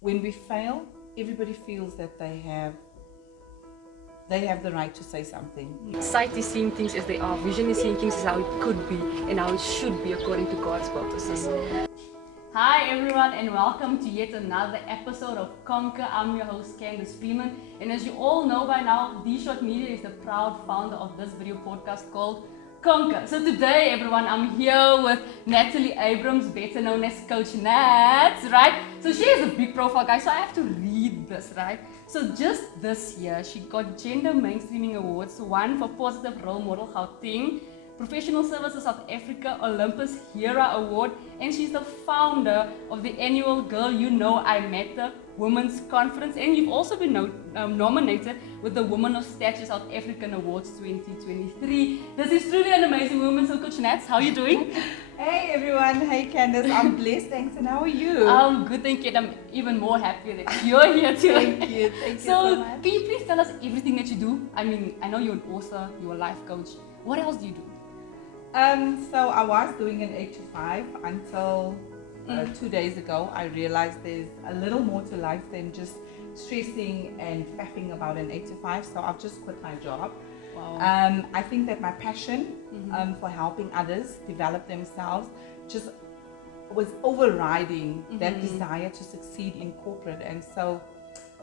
when we fail, everybody feels that they have the right to say something. Sight is seeing things as they are. Vision is seeing things as how it could be and how it should be according to God's purposes. Hi everyone and welcome to yet another episode of Conquer. I'm your host Candace Freeman, and as you all know by now, D-Shot Media is the proud founder of this video podcast called Conquer. So today everyone, I'm here with Natalie Abrams, better known as Coach Nat, right? So she has a big profile, guys, so I have to read this, right? So just this year, she got Gender Mainstreaming Awards, one for Positive Role Model Gauteng, Professional Services South Africa Olympus Hera Award, and she's the founder of the annual Girl You Know I Matter Women's Conference, and you've also been nominated with the Woman of Stature South African Awards 2023. This is truly an amazing woman. So Coach Nats, how are you doing? Hey everyone, hey Candace, I'm blessed, thanks, and how are you? Good, thank you. I'm even more happy that you're here too. Thank you so much. Can you please tell us everything that you do? I mean, I know you're an author, you're a life coach. What else do you do? So I was doing an 8 to 5 until 2 days ago. I realized there's a little more to life than just stressing and faffing about an 8 to 5. So I've just quit my job. Wow. I think that my passion for helping others develop themselves just was overriding that desire to succeed in corporate. And so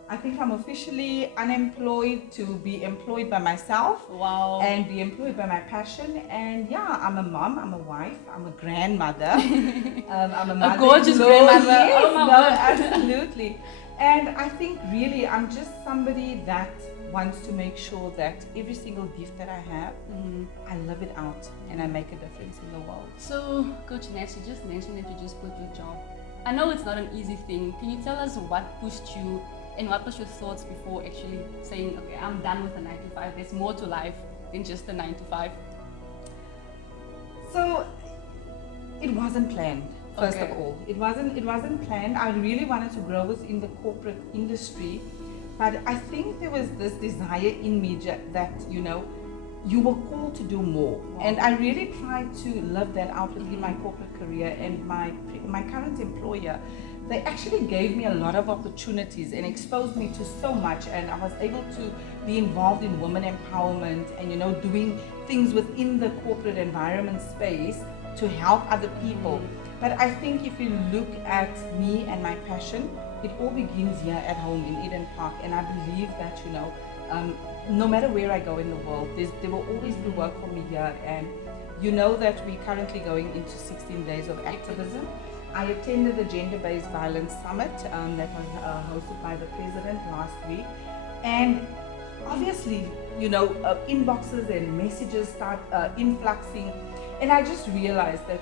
I think I'm officially unemployed to be employed by myself. Wow. And be employed by my passion. And yeah, I'm a mom, I'm a wife, I'm a grandmother. I'm a mother. A gorgeous grandmother. Yes, Oh my no, God. absolutely. And I think really I'm just somebody that wants to make sure that every single gift that I have, I live it out and I make a difference in the world. So, Coach Nats, you just mentioned that you just quit your job. I know it's not an easy thing. Can you tell us what pushed you and what was your thoughts before actually saying, okay, I'm done with the 9 to 5. There's more to life than just the 9 to 5. So it wasn't planned. First Okay. of all, it wasn't planned. I really wanted to grow within the corporate industry, but I think there was this desire in me that you were called to do more, and I really tried to live that out within my corporate career. And my current employer, they actually gave me a lot of opportunities and exposed me to so much, and I was able to be involved in women empowerment and doing things within the corporate environment space to help other people. But I think if you look at me and my passion, it all begins here at home in Eden Park, and I believe that no matter where I go in the world, there will always be work for me here. And you know that we're currently going into 16 days of activism. I attended the Gender-Based Violence Summit that was hosted by the President last week, and obviously, inboxes and messages start influxing, and I just realized that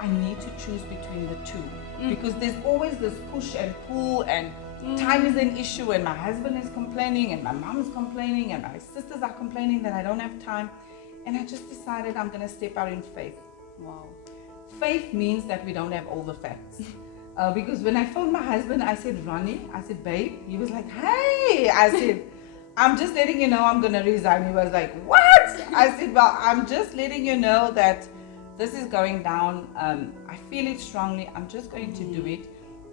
I need to choose between the two, because there's always this push and pull, and time is an issue, and my husband is complaining, and my mom is complaining, and my sisters are complaining that I don't have time, and I just decided I'm going to step out in faith. Wow. Faith means that we don't have all the facts. Because when I phoned my husband, I said, Ronnie, I said, babe, he was like, hey, I said, I'm just letting you know I'm going to resign. He was like, what? I said, well, I'm just letting you know that this is going down. I feel it strongly. I'm just going to do it.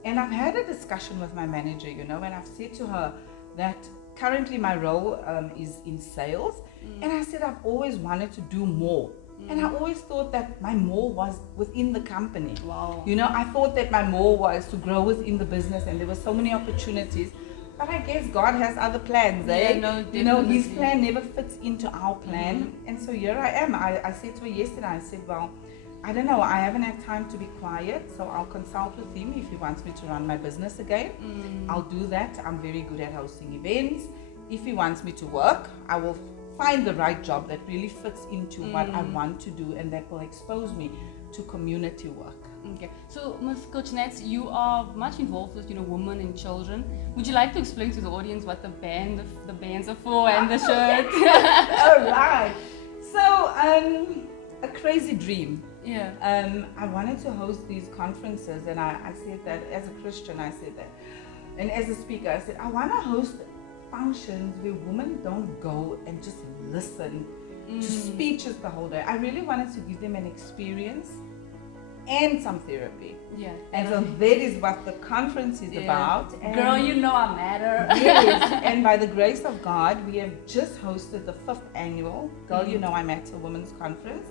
And I've had a discussion with my manager, and I've said to her that currently my role is in sales. And I said, I've always wanted to do more. And I always thought that my more was within the company. Wow. I thought that my more was to grow within the business, and there were so many opportunities. But I guess God has other plans, eh? Yeah, no, His definitely. plan never fits into our plan. And so here I am. I said to her yesterday, I said, well, I don't know, I haven't had time to be quiet, so I'll consult with him if he wants me to run my business again. I'll do that. I'm very good at hosting events. If he wants me to work, I will find the right job that really fits into what I want to do and that will expose me to community work. Okay, so Ms. Coach Nats, you are much involved with women and children. Would you like to explain to the audience what the bands are for and the shirt? All right. So, a crazy dream. Yeah. I wanted to host these conferences, and I said that as a Christian, I said that, and as a speaker, I said I want to host functions where women don't go and just listen to speeches the whole day. I really wanted to give them an experience and some therapy. Yeah. And so that is what the conference is about. And Girl, you know I matter. yes, and by the grace of God, we have just hosted the 5th annual Girl, You Know I Matter Women's Conference.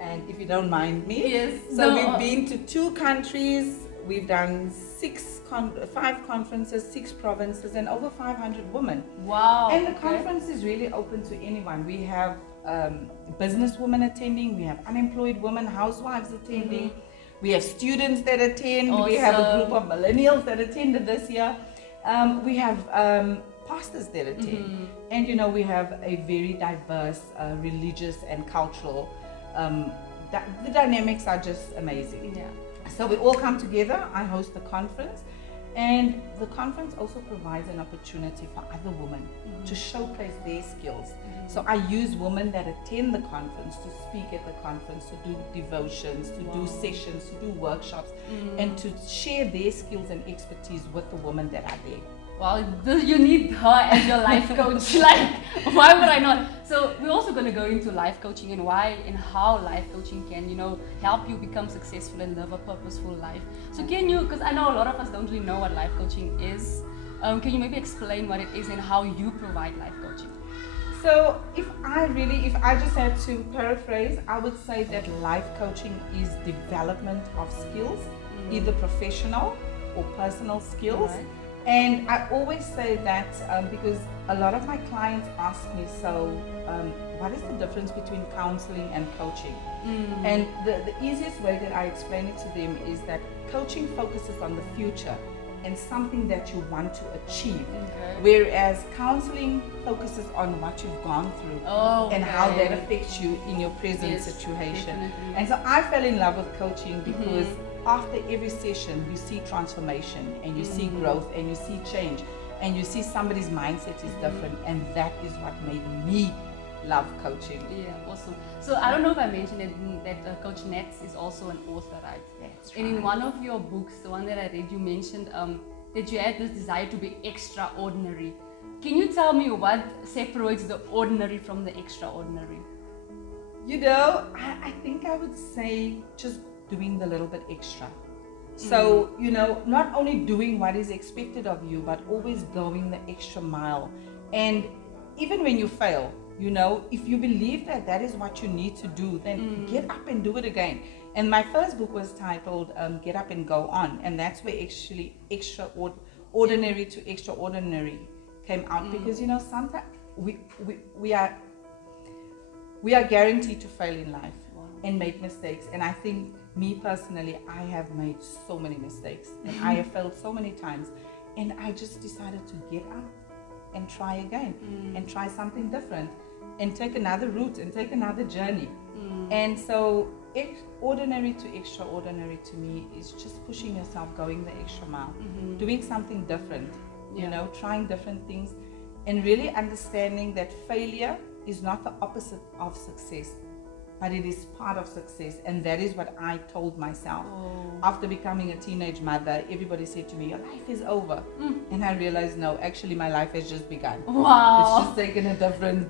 And if you don't mind me, Yes. so No. we've been to 2 countries, we've done 5 conferences, 6 provinces, and over 500 women. Wow. And the okay. conference is really open to anyone. We have businesswomen attending, we have unemployed women, housewives attending, we have students that attend, we have a group of millennials that attended this year, we have pastors that attend, and you know, we have a very diverse religious and cultural, the dynamics are just amazing. Yeah. So we all come together, I host the conference, and the conference also provides an opportunity for other women to showcase their skills. So I use women that attend the conference to speak at the conference, to do devotions, to do sessions, to do workshops, and to share their skills and expertise with the women that are there. Well, you need her as your life coach. Like, why would I not? So we're also going to go into life coaching and why and how life coaching can, you know, help you become successful and live a purposeful life. So can you, because I know a lot of us don't really know what life coaching is, can you maybe explain what it is and how you provide life coaching? So if I just had to paraphrase, I would say that life coaching is development of skills, either professional or personal skills. Right. And I always say that because a lot of my clients ask me, so what is the difference between counseling and coaching? And the easiest way that I explain it to them is that coaching focuses on the future and something that you want to achieve, whereas counseling focuses on what you've gone through and how that affects you in your present situation. Definitely. And so I fell in love with coaching because after every session you see transformation and you see growth and you see change and you see somebody's mindset is different, and that is what made me love coaching. Yeah, awesome. So I don't know if I mentioned that Coach Nats is also an author, right? That's And in one of your books, the one that I read, you mentioned that you had this desire to be extraordinary. Can you tell me what separates the ordinary from the extraordinary? You know, I think I would say just doing the little bit extra. So, you know, not only doing what is expected of you, but always going the extra mile. And even when you fail, you know, if you believe that that is what you need to do, then get up and do it again. And my first book was titled Get Up and Go On. And that's where actually ordinary to extraordinary came out. Because, you know, sometimes we are guaranteed to fail in life and make mistakes. And I think me personally, I have made so many mistakes and I have failed so many times. And I just decided to get up and try again and try something different and take another route and take another journey. And so ordinary to extraordinary to me is just pushing yourself, going the extra mile, doing something different, you know, trying different things, and really understanding that failure is not the opposite of success, but it is part of success. And that is what I told myself. After becoming a teenage mother, everybody said to me, your life is over. And I realized, no, actually my life has just begun. Wow. It's just taken a different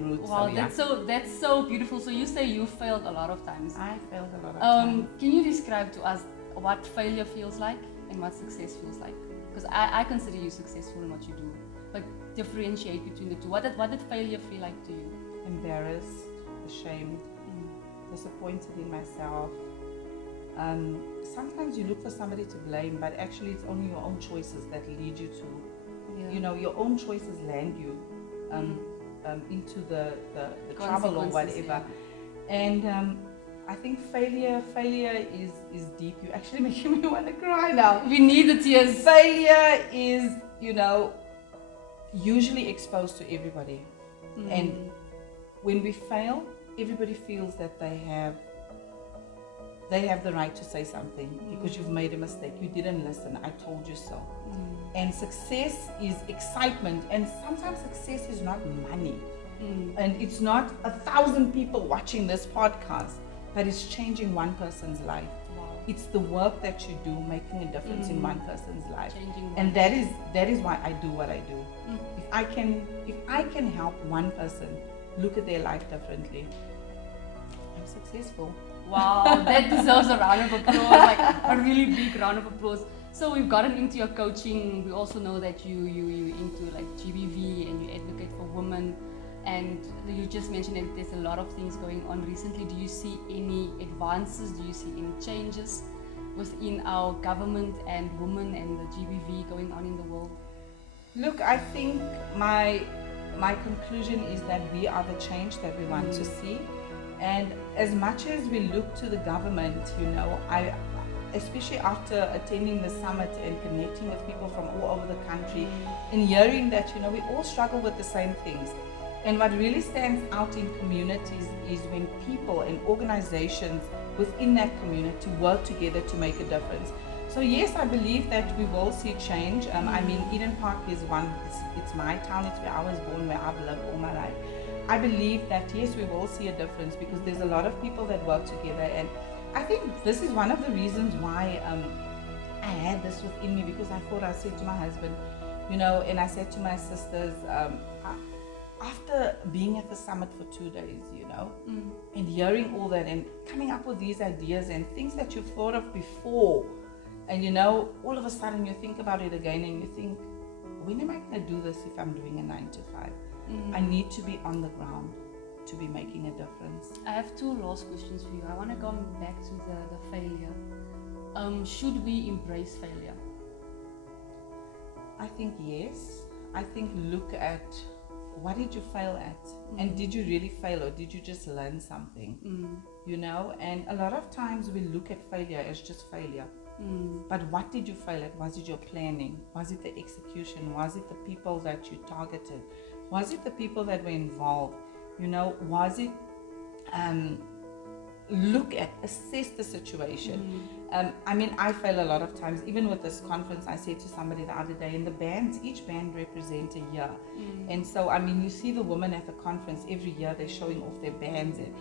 route. Wow, so, yeah. that's so beautiful. So you say you failed a lot of times. I failed a lot of times. Can you describe to us what failure feels like and what success feels like? Because I consider you successful in what you do, but differentiate between the two. What did failure feel like to you? Embarrassed, ashamed, disappointed in myself. Sometimes you look for somebody to blame, but actually it's only your own choices that lead you to, you know, your own choices land you into the trouble or whatever. And I think failure is deep. You're actually making me want to cry now. We need the tears. Failure is, you know, usually exposed to everybody. And when we fail, everybody feels that they have the right to say something because you've made a mistake. You didn't listen. I told you so. And success is excitement. And sometimes success is not money. And it's not 1,000 people watching this podcast, but it's changing one person's life. It's the work that you do making a difference in one person's life. And that is why I do what I do. If I can help one person look at their life differently, I'm successful. Wow, that deserves a round of applause, like a really big round of applause. So we've gotten into your coaching. We also know that you into like GBV and you advocate for women, and you just mentioned that there's a lot of things going on recently. Do you see any advances? Do you see any changes within our government and women and the GBV going on in the world? Look, I think my conclusion is that we are the change that we want to see. And as much as we look to the government, I especially after attending the summit and connecting with people from all over the country and hearing that, we all struggle with the same things. And what really stands out in communities is when people and organizations within that community work together to make a difference. So yes, I believe that we will see change. I mean, Eden Park is one, it's my town, it's where I was born, where I've lived all my life. I believe that yes, we will see a difference because there's a lot of people that work together, and I think this is one of the reasons why I had this within me, because I said to my husband, and I said to my sisters, after being at the summit for 2 days, and hearing all that and coming up with these ideas and things that you've thought of before, and all of a sudden you think about it again and you think, when am I going to do this if I'm doing a 9 to 5? I need to be on the ground to be making a difference. I have two last questions for you. I want to go back to the failure. Should we embrace failure? I think yes. I think look at what did you fail at, and did you really fail, or did you just learn something? And a lot of times we look at failure as just failure. But what did you fail at? Was it your planning? Was it the execution? Was it the people that you targeted? Was it the people that were involved? Was it assess the situation? I mean, I fail a lot of times. Even with this conference, I said to somebody the other day, and the bands, each band represents a year. And so, I mean, you see the women at the conference every year, they're showing off their bands, and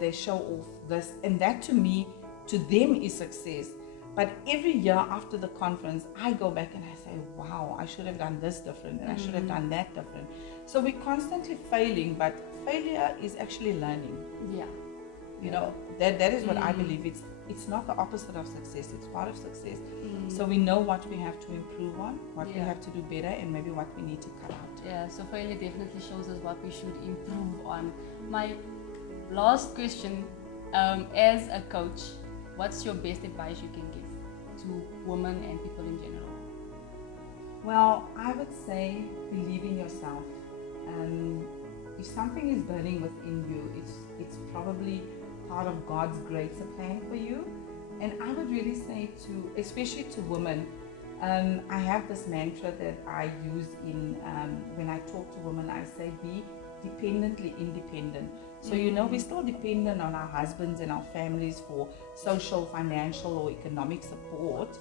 they show off this, and that to me, to them is success. But every year after the conference, I go back and I say, wow, I should have done this different, and I should have done that different. So we're constantly failing, but failure is actually learning. Yeah. That is what I believe. It's not the opposite of success, it's part of success. So we know what we have to improve on, what we have to do better, and maybe what we need to cut out. Yeah, so failure definitely shows us what we should improve on. My last question, as a coach, what's your best advice you can give to women and people in general? Well, I would say believe in yourself. If something is burning within you, it's probably part of God's greater plan for you. And I would really say especially to women, I have this mantra that I use when I talk to women. I say be dependently independent. So we're still dependent on our husbands and our families for social, financial, or economic support,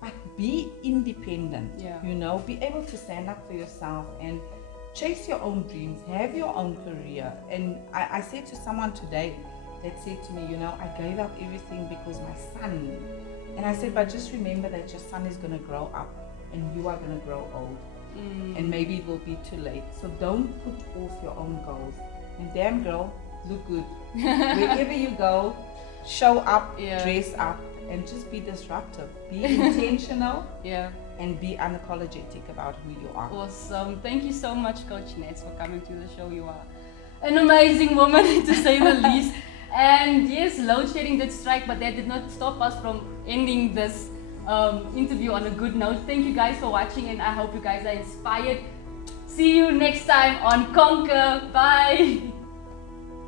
but be independent. Be able to stand up for yourself and chase your own dreams, have your own career. And I said to someone today that said to me, I gave up everything because my son. And I said, but just remember that your son is going to grow up and you are going to grow old. And maybe it will be too late. So don't put off your own goals. And damn girl, look good. Wherever you go, show up, dress up, and just be disruptive. Be intentional. And be unapologetic about who you are. Awesome. Thank you so much, Coach Nats, for coming to the show. You are an amazing woman, to say the least. And yes, load shedding did strike, but that did not stop us from ending this interview on a good note. Thank you guys for watching, and I hope you guys are inspired. See you next time on Conquer. Bye.